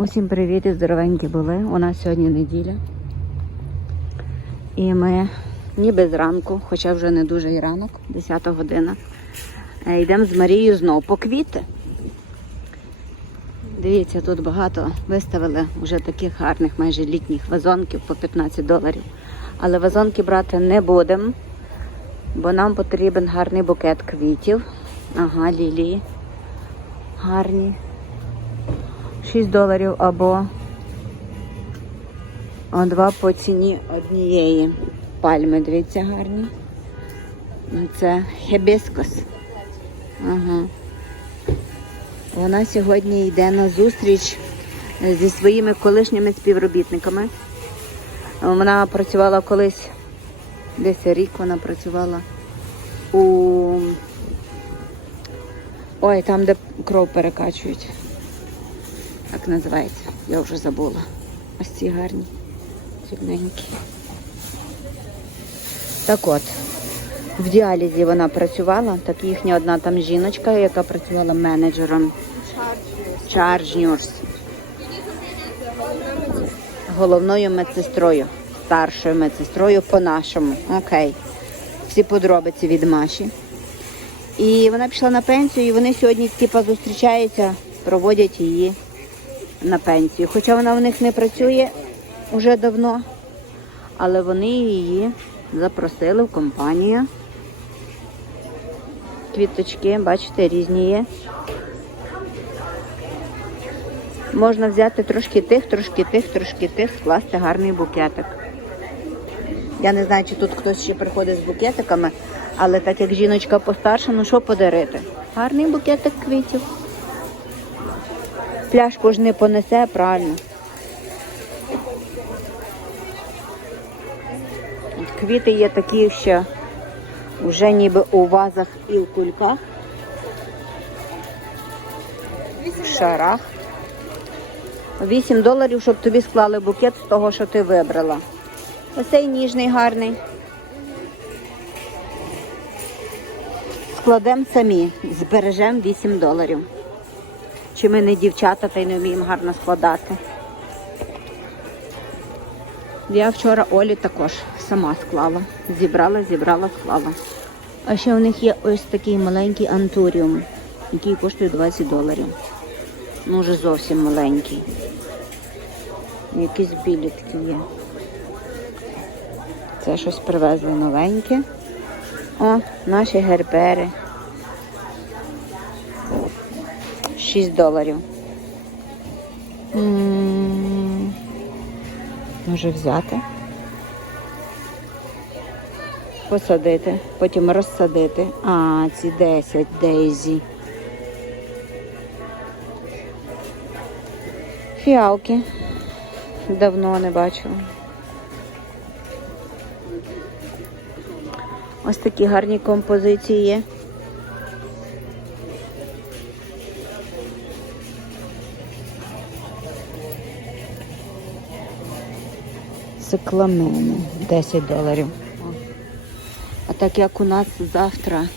Усім привіт і здоровенькі були. У нас сьогодні неділя. І ми ніби зранку, хоча вже не дуже і ранок, 10 година. е, Йдемо з Марією знову по квіти. Дивіться, тут багато виставили вже таких гарних, майже літніх вазонків по 15 доларів. Але вазонки брати не будемо, бо нам потрібен гарний букет квітів. Ага, лілії. Гарні. 6 доларів або а два по ціні однієї пальми. Дивіться, гарні. Це хебіскус. Ага. Вона сьогодні йде на зустріч зі своїми колишніми співробітниками. Вона працювала колись, десь рік вона працювала у ой, там, де кров перекачують. Як називається? Я вже забула. Ось ці гарні, чорненькі. Так от, в діалізі вона працювала, так їхня одна там жіночка, яка працювала менеджером Nurse. Головною медсестрою, старшою медсестрою по-нашому. Окей. Всі подробиці від Маші. І вона пішла на пенсію, і вони сьогодні типа зустрічаються, проводять її на пенсію. Хоча вона в них не працює вже давно, але вони її запросили в компанію. Квіточки, бачите, різні є. Можна взяти трошки тих, трошки тих, трошки тих, скласти гарний букетик. Я не знаю, чи тут хтось ще приходить з букетиками, але так як жіночка постарша, ну що подарити? Гарний букетик квітів. Пляшку ж не понесе, правильно. Квіти є такі, що вже ніби у вазах і в кульках, в шарах. 8 доларів, щоб тобі склали букет з того, що ти вибрала. Оцей ніжний, гарний. Складемо самі, збережемо 8 доларів. Чи ми не дівчата та й не вміємо гарно складати. Я вчора Олі також сама склала. Зібрала, зібрала, склала. А ще у них є ось такий маленький антуріум, який коштує 20 доларів. Ну, вже зовсім маленький. Якісь білі такі є. Це щось привезли новеньке. О, наші гербери. 6 доларів. М, Може взяти. Посадити, потім розсадити. А, ці 10 дейзі. Фіалки. Давно не бачила. Ось такі гарні композиції є. Цикламени 10 доларів. А так як у нас завтра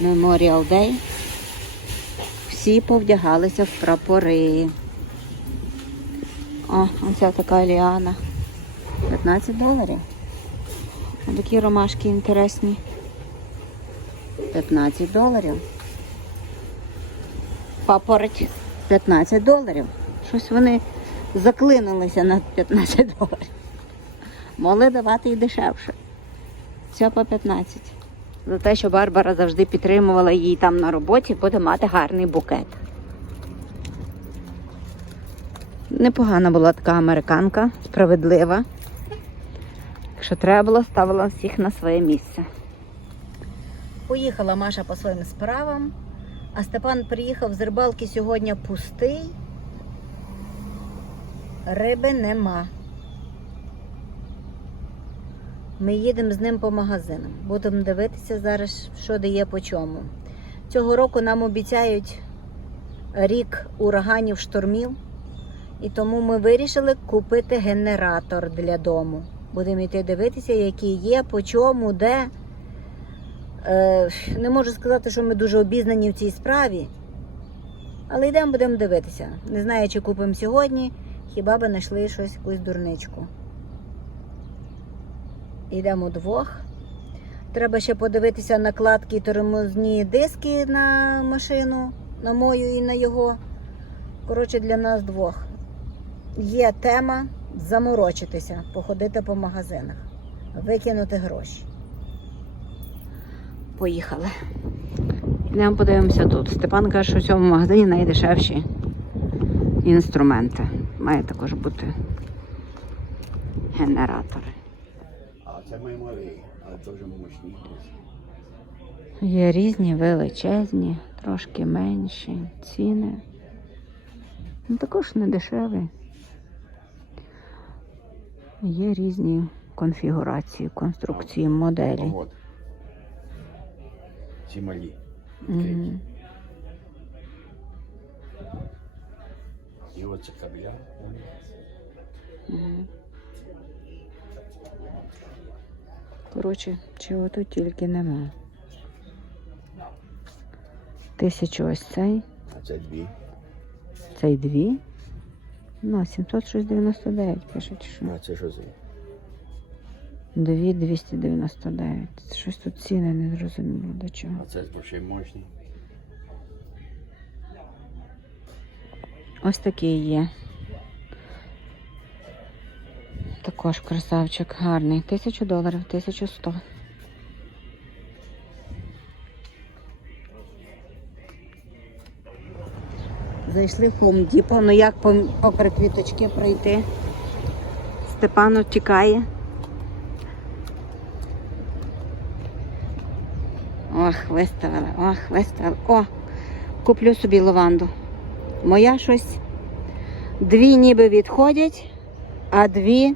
Memorial Day, всі повдягалися в прапори. О, ось така ліана. 15 доларів. Ось такі ромашки інтересні. 15 доларів. Папороть 15 доларів. Щось вони заклинилися на 15 доларів. Могли давати і дешевше. Все по 15. За те, що Барбара завжди підтримувала її там на роботі, буде мати гарний букет. Непогана була така американка, справедлива. Якщо треба було, ставила всіх на своє місце. Поїхала Маша по своїм справам, а Степан приїхав з рибалки сьогодні пустий. Риби нема. Ми їдемо з ним по магазинам. Будемо дивитися зараз, що дає по чому. Цього року нам обіцяють рік ураганів штормів. І тому ми вирішили купити генератор для дому. Будемо йти дивитися, які є, по чому, де. Е, не можу сказати, що ми дуже обізнані в цій справі. Але йдемо, будемо дивитися. Не знаю, чи купимо сьогодні, хіба би знайшли щось, якусь дурничку. Йдемо двох. Треба ще подивитися накладки тормозні диски на машину, на мою і на його. Коротше, для нас двох. Є тема заморочитися, походити по магазинах, викинути гроші. Поїхали. Йдемо подивимося тут. Степан каже, що в цьому магазині найдешевші інструменти. Має також бути генератори. А це мої малий, але дуже мощні. Є різні величезні, трошки менші ціни. Ну, також не дешеві. Є різні конфігурації, конструкції, моделі. Ці малі. Мгм. І оце кабля. Мгм. Коротше, чого тут тільки нема. Тисячу ось цей, А це дві. цей дві. Ну, 799 пишуть, що. А це що за? Дві 299. Щось тут ціни не зрозуміло до чого. А це ще мощні. Ось такий є. Також красавчик гарний. Тисячу доларів, 1100. Зайшли в Home Depot. Ну як по- попри квіточки пройти? Степан тікає. Ох, виставили, ох, виставили. О, куплю собі лаванду. Моя щось. Дві ніби відходять, а дві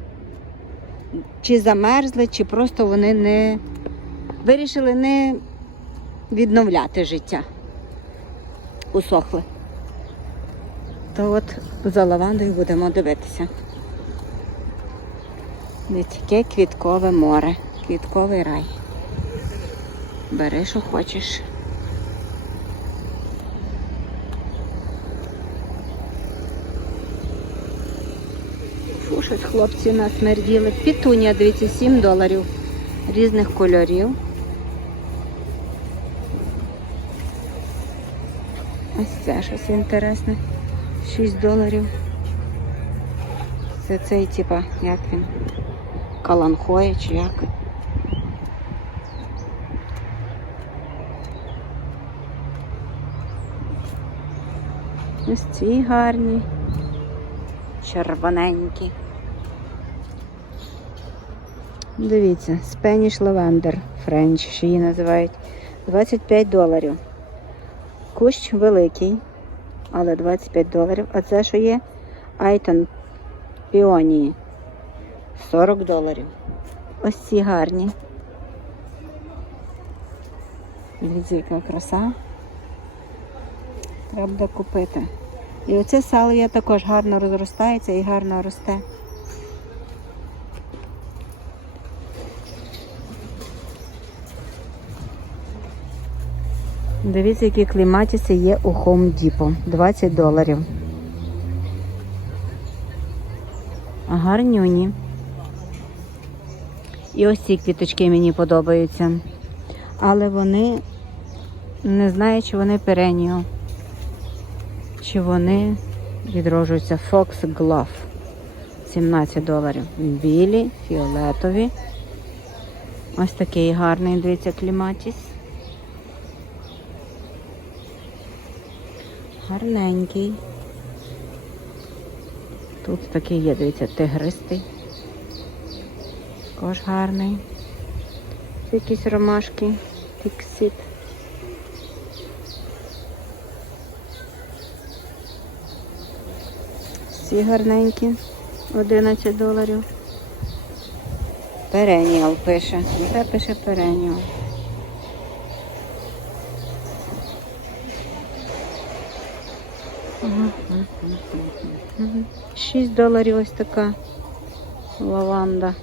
чи замерзли, чи просто вони не вирішили не відновляти життя. Усохли. То от за лавандою будемо дивитися. Не тільки квіткове море, квітковий рай. Бери, що хочеш. Щось хлопці насмерділи. Пітунія, дивіться, 7 доларів різних кольорів. Ось це щось інтересне. 6 доларів. Це цей, типа, як він? Каланхоє чи як? Ось ці гарні. Червоненькі. Дивіться, Spanish Lavender French, що її називають. 25 доларів. Кущ великий, але 25 доларів. А це що є? Айтон Піонії. 40 доларів. Ось ці гарні. Дивіться, яка краса. Треба купити. І оце салвія також гарно розростається і гарно росте. Дивіться, які кліматіси є у Home Depot. 20 доларів. Гарнюні. І ось ці квіточки мені подобаються. Але вони не знаю, чи вони переніо чи вони відроджуються Fox Glove 17 доларів. Білі, фіолетові. Ось такий гарний, дивіться, кліматіс. Гарненький. Тут такий є, дивіться, тигристий. Також гарний. Якісь ромашки, фіксит. Всі гарненькі, 11 доларів. Переніал пише. Це пише переніал. Ага, ага, ага, ага. 6 доларів ось така лаванда.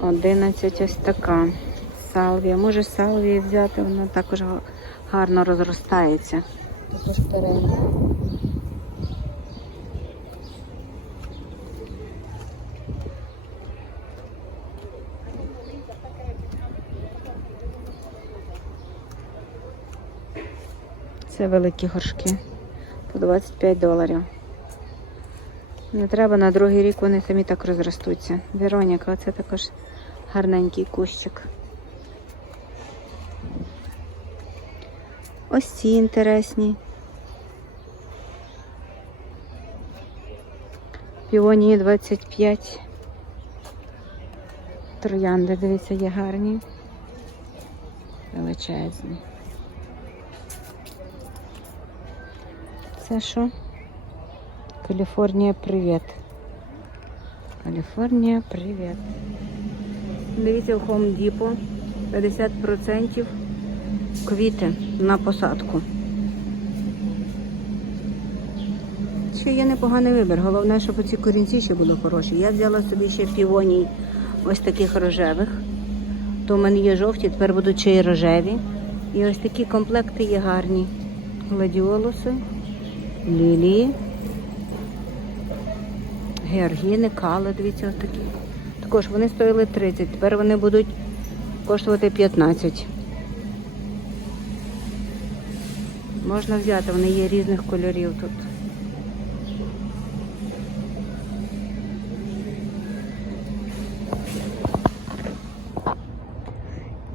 11 ось така. Салвія. Може салвію взяти, вона також гарно розростається. Також терен. Це великі горшки по 25 доларів. Не треба на другий рік вони самі так розростуться. Вероніка, оце також гарненький кущик. Ось ці інтересні. Піонії 25. Троянди, дивіться, є гарні. Величезні. Це що? Каліфорнія, привіт. Каліфорнія, привіт. Дивіться Home Depot 50% квіти на посадку. Ще є непоганий вибір. Головне, щоб ці корінці ще були хороші. Я взяла собі ще півоній ось таких рожевих. То в мене є жовті, тепер будуть ще й рожеві. І ось такі комплекти є гарні. Гладіолуси, лілії, георгіни, кали, дивіться, ось такі. Також вони стоїли 30, тепер вони будуть коштувати 15. Можна взяти, вони є різних кольорів тут.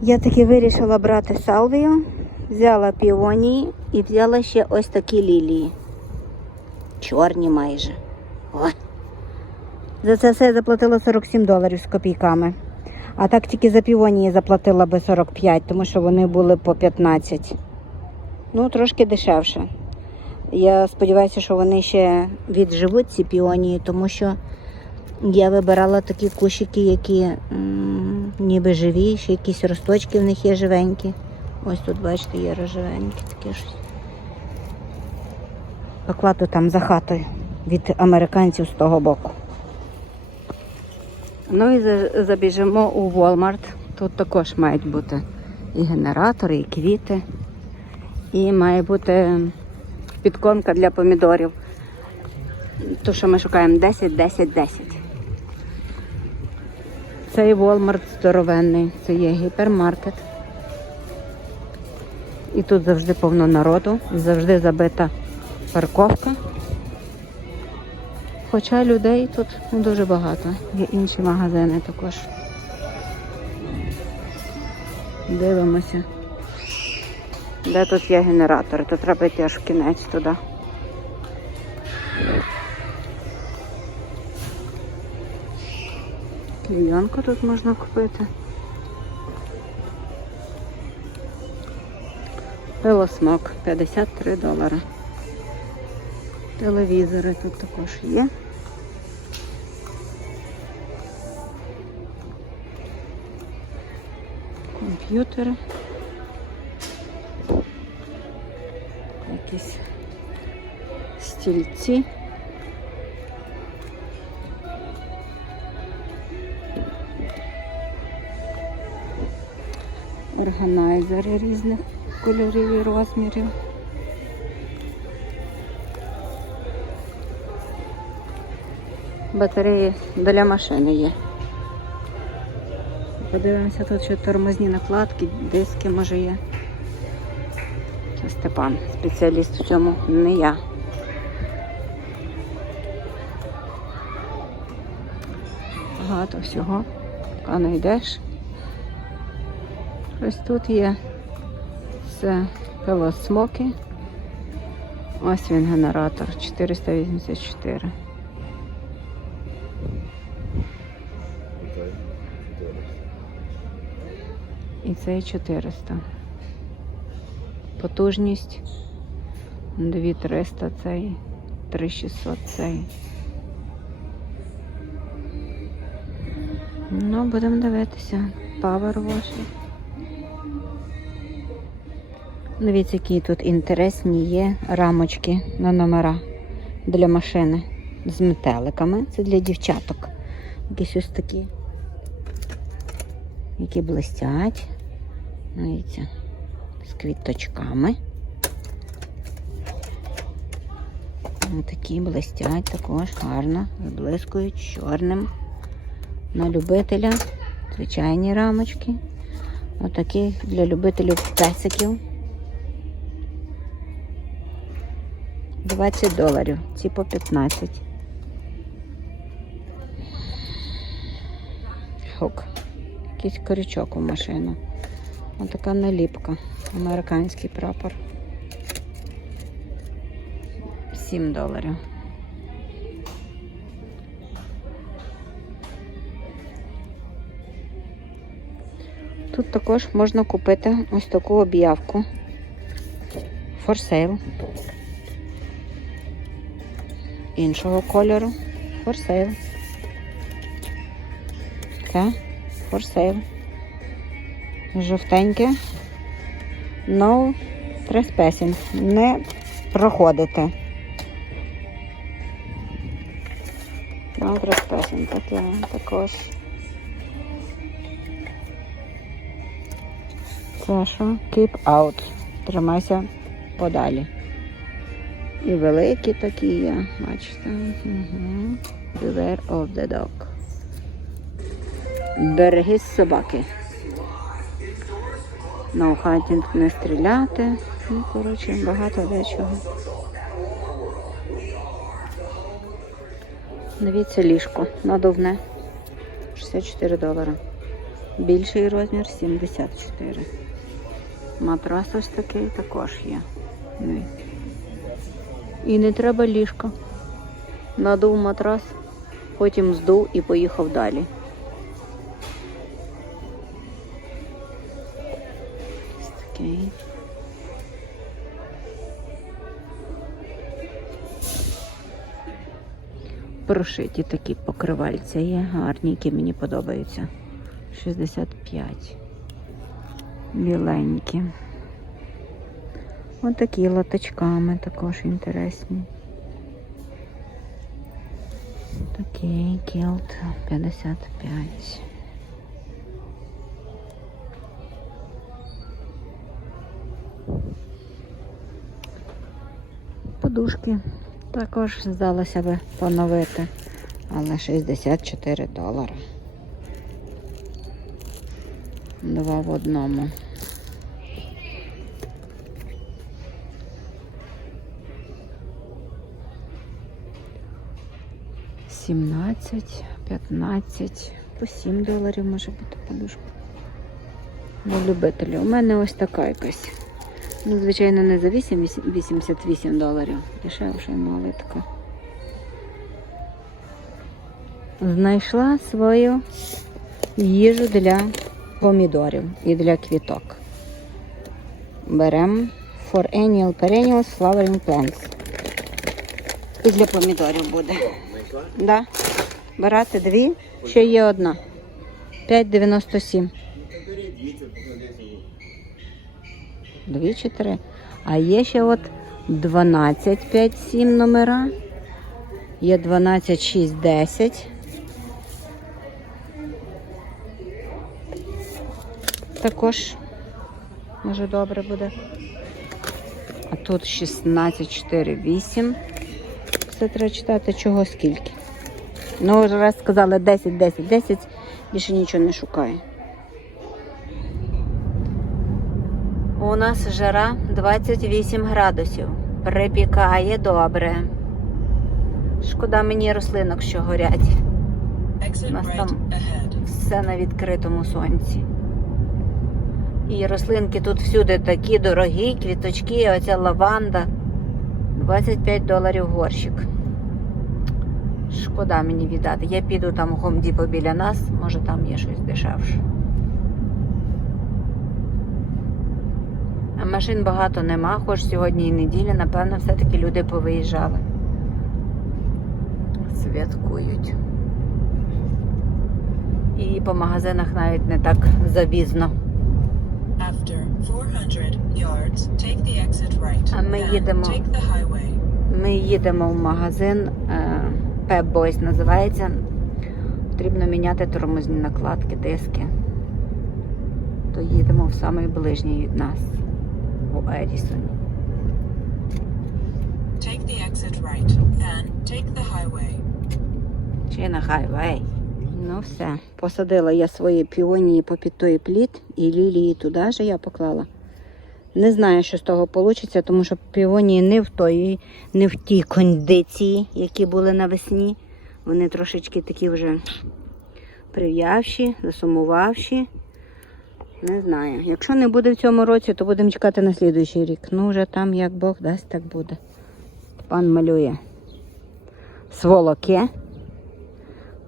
Я таки вирішила брати салвію, взяла піонії і взяла ще ось такі лілії. Чорні майже. О. За це все я заплатила 47 доларів з копійками. А так тільки за півонії заплатила би 45, тому що вони були по 15. Ну, трошки дешевше. Я сподіваюся, що вони ще відживуть ці піонії, тому що я вибирала такі кущики, які м, ніби живі, ще якісь росточки в них є живенькі. Ось тут, бачите, є рожевенькі такі щось. Покладу там за хатою від американців з того боку. Ну і забіжимо у Walmart. Тут також мають бути і генератори, і квіти. І має бути підконка для помідорів. То, що ми шукаємо 10, 10, 10. Цей Walmart здоровенний, це є гіпермаркет. І тут завжди повно народу, завжди забита парковка. Хоча людей тут не дуже багато. Є інші магазини також. Дивимося. Де тут є генератори, то треба йти аж в кінець туди. Клійонку тут можна купити. Пилосмок 53 долари. Телевізори тут також є. Комп'ютери. Якісь стільці. Органайзери різних кольорів і розмірів. Батареї для машини є. Подивимося, тут ще тормозні накладки, диски може є. Це Степан, спеціаліст в цьому, не я. Багато всього. Поки не йдеш. Ось тут є це пилосмоки. Ось він генератор 484. І цей 400. Потужність 2300 цей, 3600 цей. Ну, будемо дивитися. Power wash. Дивіться, які тут інтересні є рамочки на номера для машини з метеликами. Це для дівчаток. Якісь ось такі, які блистять. Дивіться, з квіточками. Такі блистять також гарно, виблискують чорним. На любителя звичайні рамочки. Отакі для любителів песиків. 20 доларів, ці по 15. Хук. Якийсь корючок у машину. Отака наліпка. Американський прапор. 7 доларів. Тут також можна купити ось таку об'явку. For sale. Іншого кольору. For sale. Таке. For sale. Жовтеньке. No trespassing. Не проходите. No trespassing. Таке також. Це що? Keep out. Тримайся подалі. І великі такі є. Бачите? Угу. Beware of the dog. Берегись собаки. Hunting не стріляти. Ну, коротше, багато дечого. Дивіться ліжко. Надувне. 64 долари. Більший розмір 74. Матрас ось такий також є. І не треба ліжка. Надув матрас, потім здув і поїхав далі. Ось. Прошиті такі покривальця є, гарні, які мені подобаються. 65. Біленькі. Ось такі латочками також інтересні. Такий кілт 55. Подушки також здалося би поновити, але 64 долари. Два в одному. Сімнадцять, п'ятнадцять, по 7 доларів може бути подушка. Для любителів. У мене ось така якась. Ну, звичайно, не за 8, 88 доларів. Дешевше, ну, але така. Знайшла свою їжу для помідорів і для квіток. Беремо for annual perennials flowering plants. І для помідорів буде. Да. Брати дві, ще є одна. 5,97. Дві чи три. А є ще от 12, 5, 7 номера. Є 12, 6, 10. Також може добре буде. А тут 16, 4, 8. Це треба читати чого скільки. Ну, раз сказали 10, 10, 10, більше нічого не шукаю. У нас жара 28 градусів. Припікає добре. Шкода мені рослинок, що горять. Exit Нас там все на відкритому сонці. І рослинки тут всюди такі дорогі, квіточки, оця лаванда. 25 доларів горщик. Шкода мені віддати. Я піду там у Depot біля нас, може там є щось дешевше. Машин багато нема, хоч сьогодні і неділя, напевно, все-таки люди повиїжджали. Святкують. І по магазинах навіть не так завізно. After 400 yards, take the exit right. А ми їдемо. Ми їдемо в магазин е, Pep Boys називається. Потрібно міняти тормозні накладки, диски. То їдемо в самий ближній від нас. В Едісоні. Take the exit right, then take the highway. Чи на хайвей. Ну все. Посадила я свої піонії попід той плід і лілії туди ж я поклала. Не знаю, що з того вийде, тому що піонії не в той, не в тій кондиції, які були навесні. Вони трошечки такі вже прив'явші, засумувавші. Не знаю. Якщо не буде в цьому році, то будемо чекати на слідуючий рік. Ну, вже там, як Бог дасть, так буде. Пан малює сволоки.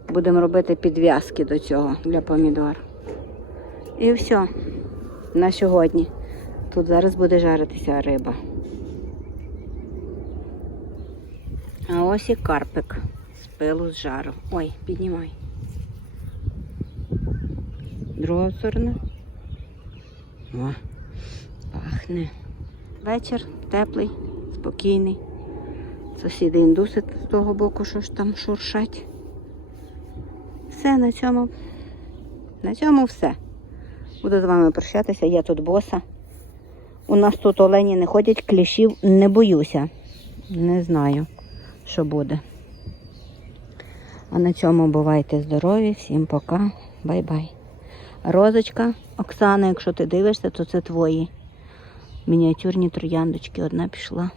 Будемо робити підв'язки до цього для помідор. І все. На сьогодні. Тут зараз буде жаритися риба. А ось і карпик з пилу з жару. Ой, піднімай. Друга сторона. О, пахне. Вечір теплий, спокійний. Сусіди індуси з того боку, що ж там шуршать. Все, на цьому. На цьому все. Буду з вами прощатися, я тут боса. У нас тут олені не ходять, кліщів не боюся. Не знаю, що буде. А на цьому бувайте здорові, всім пока, бай-бай. Розочка, Оксана, якщо ти дивишся, то це твої мініатюрні трояндочки. Одна пішла.